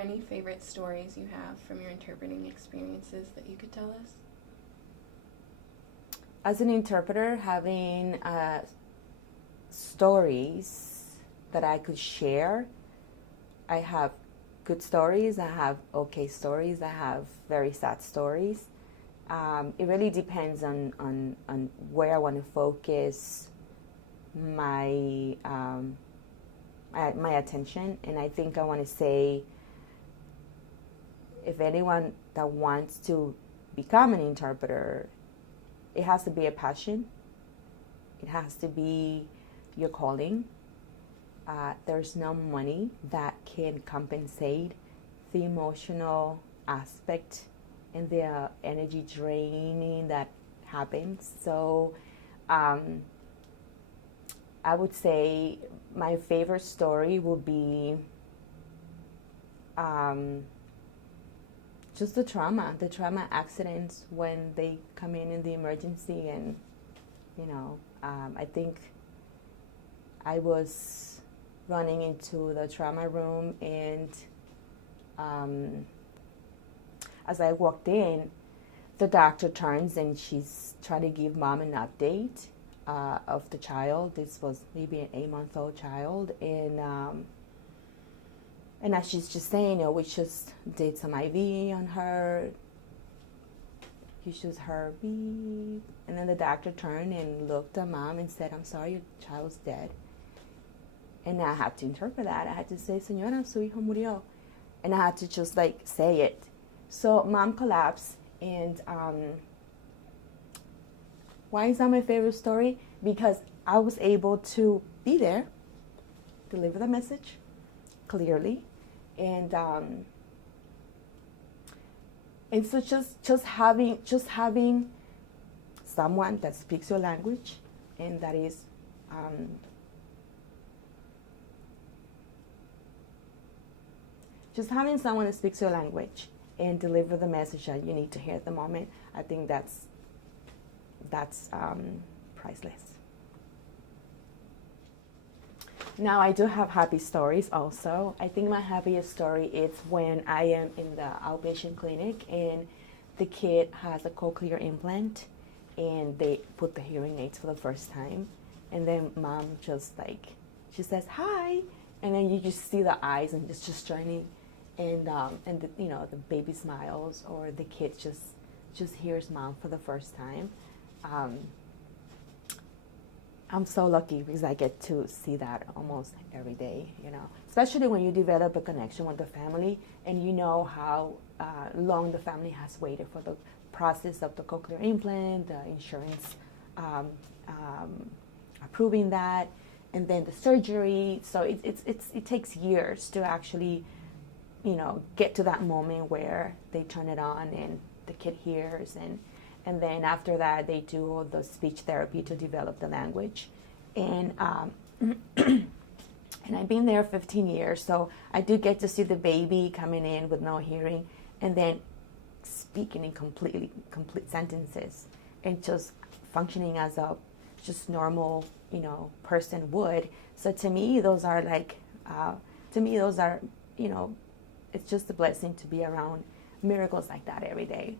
there any favorite stories you have from your interpreting experiences that you could tell us? As an interpreter, having stories that I could share, I have good stories, I have okay stories, I have very sad stories. It really depends on where I want to focus my my attention. And I think I want to say, if anyone that wants to become an interpreter, it has to be a passion. It has to be your calling. There's no money that can compensate the emotional aspect and the energy draining that happens. So I would say my favorite story would be just the trauma accidents when they come in the emergency. And I think I was running into the trauma room, and as I walked in, the doctor turns and she's trying to give mom an update of the child. This was maybe an 8-month-old child, and as she's just saying, we just did some IV on her. He shows her beep, and then the doctor turned and looked at mom and said, "I'm sorry, your child's dead." And I had to interpret that. I had to say, "Señora, su hijo murió," and I had to just say it. So mom collapsed, and why is that my favorite story? Because I was able to be there, deliver the message clearly, and so just having someone that speaks your language, and that is just having someone that speaks your language and deliver the message that you need to hear at the moment. I think that's priceless. Now, I do have happy stories also. I think my happiest story is when I am in the outpatient clinic and the kid has a cochlear implant and they put the hearing aids for the first time. And then mom just she says, "Hi," and then you just see the eyes and it's just shining. And the baby smiles, or the kid just hears mom for the first time. I'm so lucky because I get to see that almost every day, especially when you develop a connection with the family and you know how long the family has waited for the process of the cochlear implant, the insurance approving that, and then the surgery. So it takes years to actually get to that moment where they turn it on and the kid hears, and then after that they do the speech therapy to develop the language. And and I've been there 15 years, so I do get to see the baby coming in with no hearing and then speaking in complete sentences and just functioning as a just normal person would. So to me those are it's just a blessing to be around miracles like that every day.